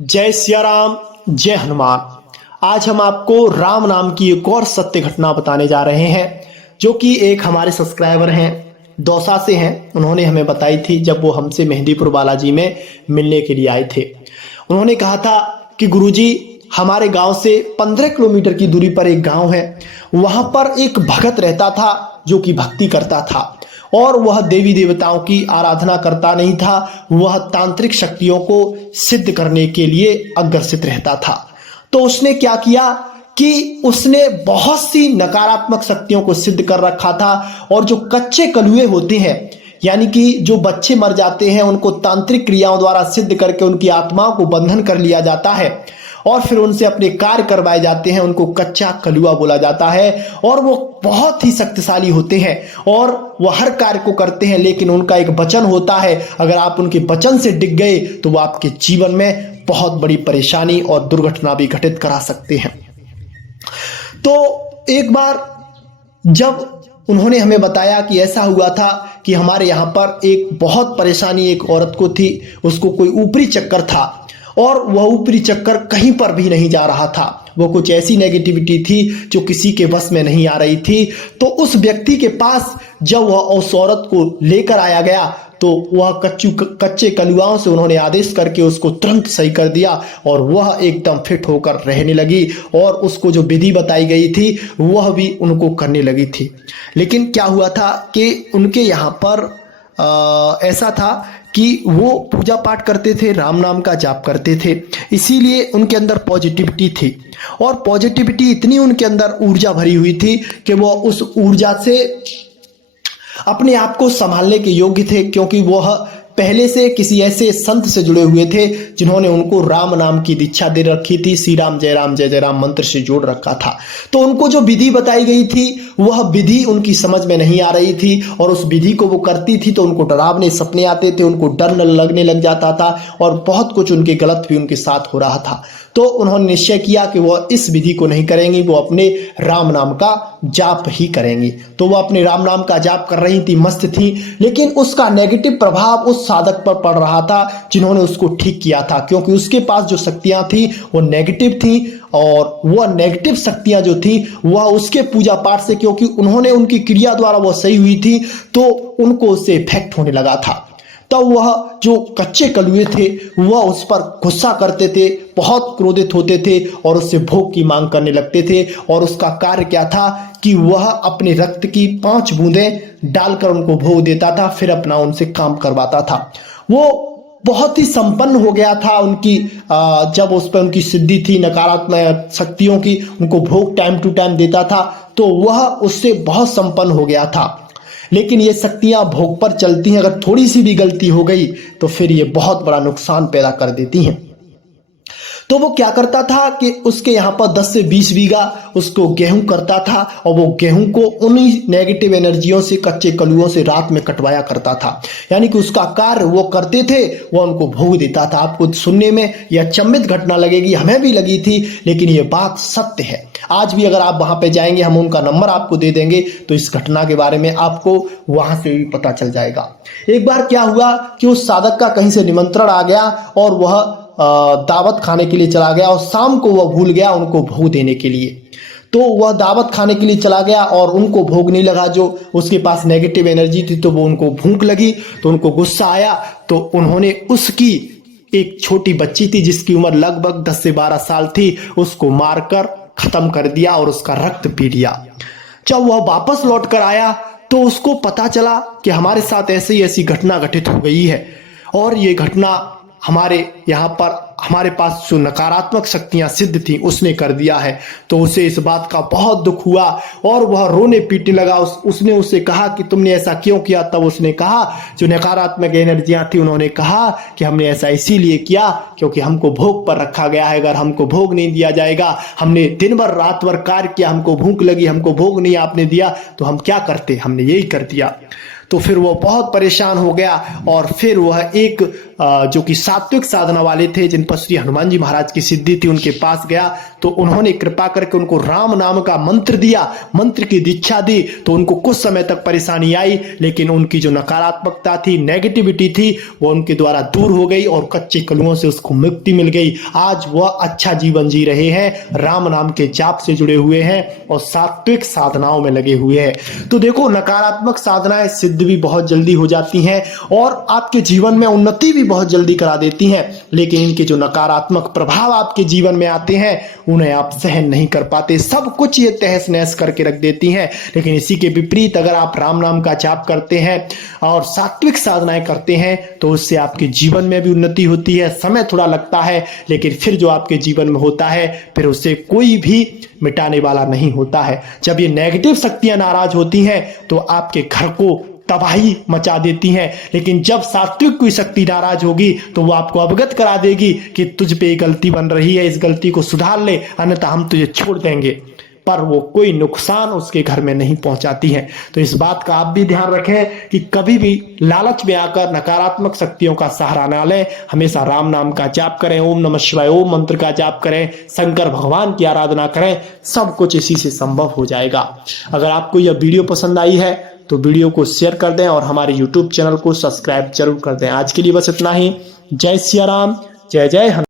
जय सिया राम, जय हनुमान। आज हम आपको राम नाम की एक और सत्य घटना बताने जा रहे हैं, जो कि एक हमारे सब्सक्राइबर हैं, दौसा से हैं। उन्होंने हमें बताई थी जब वो हमसे मेहंदीपुर बालाजी में मिलने के लिए आए थे। उन्होंने कहा था कि गुरुजी, हमारे गांव से 15 किलोमीटर की दूरी पर एक गांव है, वहां पर एक भगत रहता था जो कि भक्ति करता था। और वह देवी देवताओं की आराधना करता नहीं था, वह तांत्रिक शक्तियों को सिद्ध करने के लिए अग्रसित रहता था। तो उसने क्या किया कि उसने बहुत सी नकारात्मक शक्तियों को सिद्ध कर रखा था। और जो कच्चे कलुए होते हैं, यानी कि जो बच्चे मर जाते हैं, उनको तांत्रिक क्रियाओं द्वारा सिद्ध करके उनकी आत्माओं को बंधन कर लिया जाता है और फिर उनसे अपने कार्य करवाए जाते हैं, उनको कच्चा कलुआ बोला जाता है। और वो बहुत ही शक्तिशाली होते हैं और वो हर कार्य को करते हैं, लेकिन उनका एक वचन होता है, अगर आप उनके वचन से डिग गए तो वो आपके जीवन में बहुत बड़ी परेशानी और दुर्घटना भी घटित करा सकते हैं। तो एक बार जब उन्होंने हमें बताया कि ऐसा हुआ था कि हमारे यहाँ पर एक बहुत परेशानी एक औरत को थी, उसको कोई ऊपरी चक्कर था और वह ऊपरी चक्कर कहीं पर भी नहीं जा रहा था। वो कुछ ऐसी नेगेटिविटी थी जो किसी के बस में नहीं आ रही थी। तो उस व्यक्ति के पास जब वह उस औरत को लेकर आया गया तो वह कच्चे कलुआओं से उन्होंने आदेश करके उसको तुरंत सही कर दिया और वह एकदम फिट होकर रहने लगी और उसको जो विधि बताई गई थी वह भी उनको करने लगी थी। लेकिन क्या हुआ था कि उनके यहाँ पर ऐसा था कि वो पूजा पाठ करते थे, राम नाम का जाप करते थे, इसीलिए उनके अंदर पॉजिटिविटी थी। और पॉजिटिविटी इतनी उनके अंदर ऊर्जा भरी हुई थी कि वो उस ऊर्जा से अपने आप को संभालने के योग्य थे, क्योंकि वह पहले से किसी ऐसे संत से जुड़े हुए थे जिन्होंने उनको राम नाम की दीक्षा दे रखी थी, श्री राम जय राम जय जय राम मंत्र से जोड़ रखा था। तो उनको जो विधि बताई गई थी वह विधि उनकी समझ में नहीं आ रही थी और उस विधि को वो करती थी तो उनको डरावने सपने आते थे, उनको डर लगने लग जाता था और बहुत कुछ उनके गलत भी उनके साथ हो रहा था। तो उन्होंने निश्चय किया कि वह इस विधि को नहीं करेंगी, वो अपने राम नाम का जाप ही करेंगी। तो वह अपने राम नाम का जाप कर रही थी, मस्त थी, लेकिन उसका नेगेटिव प्रभाव उस साधक पर पड़ रहा था जिन्होंने उसको ठीक किया था, क्योंकि उसके पास जो शक्तियां थी वो नेगेटिव थी। और वह नेगेटिव शक्तियां जो थी वह उसके पूजा पाठ से, क्योंकि उन्होंने उनकी क्रिया द्वारा वह सही हुई थी, तो उनको उससे इफेक्ट होने लगा था। तब वह जो कच्चे कलुए थे वह उस पर गुस्सा करते थे, बहुत क्रोधित होते थे और उससे भोग की मांग करने लगते थे। और उसका कार्य क्या था कि वह अपने रक्त की 5 बूंदें डालकर उनको भोग देता था, फिर अपना उनसे काम करवाता था। वो बहुत ही संपन्न हो गया था उनकी जब उस पर उनकी सिद्धि थी नकारात्मक शक्तियों की, उनको भोग टाइम टू टाइम देता था, तो वह उससे बहुत संपन्न हो गया था। लेकिन ये शक्तियां भोग पर चलती हैं, अगर थोड़ी सी भी गलती हो गई तो फिर ये बहुत बड़ा नुकसान पैदा कर देती हैं। तो वो क्या करता था कि उसके यहाँ पर 10 से 20 बीघा उसको गेहूं करता था और वो गेहूं को उन्हीं नेगेटिव एनर्जियों से, कच्चे कलुओं से रात में कटवाया करता था। यानी कि उसका कार्य वो करते थे, वो उनको भोग देता था। आपको सुनने में यह अचंभित घटना लगेगी, हमें भी लगी थी, लेकिन ये बात सत्य है। आज भी अगर आप वहां पे जाएंगे, हम उनका नंबर आपको दे देंगे, तो इस घटना के बारे में आपको वहां से भी पता चल जाएगा। एक बार क्या हुआ कि उस साधक का कहीं से निमंत्रण आ गया और वह दावत खाने के लिए चला गया और शाम को वह भूल गया उनको भोग देने के लिए। तो वह दावत खाने के लिए चला गया और उनको भोग नहीं लगा, जो उसके पास नेगेटिव एनर्जी थी, तो वो उनको भूख लगी, तो उनको गुस्सा आया। तो उन्होंने उसकी एक छोटी बच्ची थी जिसकी उम्र लगभग 10 से 12 साल थी, उसको मारकर खत्म कर दिया और उसका रक्त पी लिया। जब वह वापस लौट कर आया तो उसको पता चला कि हमारे साथ ऐसी घटना घटित हो गई है और ये घटना हमारे यहाँ पर हमारे पास जो नकारात्मक शक्तियां सिद्ध थी उसने कर दिया है। तो उसे इस बात का बहुत दुख हुआ और वह रोने पीटने लगा। उसने उससे कहा कि तुमने ऐसा क्यों किया। तब उसने कहा, जो नकारात्मक एनर्जियां थी उन्होंने कहा कि हमने ऐसा इसीलिए किया क्योंकि हमको भोग पर रखा गया है, अगर हमको भोग नहीं दिया जाएगा, हमने दिन भर रात भर कार्य किया, हमको भूख लगी, हमको भोग नहीं आपने दिया, तो हम क्या करते, हमने यही कर दिया। तो फिर वो बहुत परेशान हो गया और फिर वह एक जो कि सात्विक साधना वाले थे, जिन पर श्री हनुमान जी महाराज की सिद्धि थी, उनके पास गया तो उन्होंने कृपा करके उनको राम नाम का मंत्र दिया, मंत्र की दीक्षा दी। तो उनको कुछ समय तक परेशानी आई, लेकिन उनकी जो नकारात्मकता थी, नेगेटिविटी थी, वो उनके द्वारा दूर हो गई और कच्चे कलुओं से उसको मुक्ति मिल गई। आज वह अच्छा जीवन जी रहे हैं, राम नाम के जाप से जुड़े हुए हैं और सात्विक साधनाओं में लगे हुए हैं। तो देखो, नकारात्मक साधनाएं सिद्ध भी बहुत जल्दी हो जाती हैं और आपके जीवन में उन्नति भी बहुत जल्दी करा देती हैं, लेकिन इनके जो नकारात्मक प्रभाव आपके जीवन में आते हैं उन्हें आप सहन नहीं कर पाते। सब कुछ ये तहस नहस करके रख देती हैं। लेकिन इसी के विपरीत अगर आप राम नाम का जाप करते हैं और सात्विक साधनाएं करते हैं तो उससे आपके जीवन में भी उन्नति होती है। समय थोड़ा लगता है, लेकिन फिर जो आपके जीवन में होता है फिर उससे कोई भी मिटाने वाला नहीं होता है। जब ये नेगेटिव शक्तियां नाराज होती हैं तो आपके घर को तबाही मचा देती हैं, लेकिन जब सात्विक कोई शक्ति नाराज होगी तो वो आपको अवगत करा देगी कि तुझ पे गलती बन रही है, इस गलती को सुधार ले, अन्यथा हम तुझे छोड़ देंगे। पर वो कोई नुकसान उसके घर में नहीं पहुंचाती है। तो इस बात का आप भी ध्यान रखें कि कभी भी लालच में आकर नकारात्मक शक्तियों का सहारा ना लें। हमेशा राम नाम का जाप करें, ओम नमः शिवाय ओम मंत्र का जाप करें, शंकर भगवान की आराधना करें, सब कुछ इसी से संभव हो जाएगा। अगर आपको यह वीडियो पसंद आई है तो वीडियो को शेयर कर दें और हमारे YouTube चैनल को सब्सक्राइब जरूर कर दें। आज के लिए बस इतना ही। जय सिया राम, जय जय हनुमान।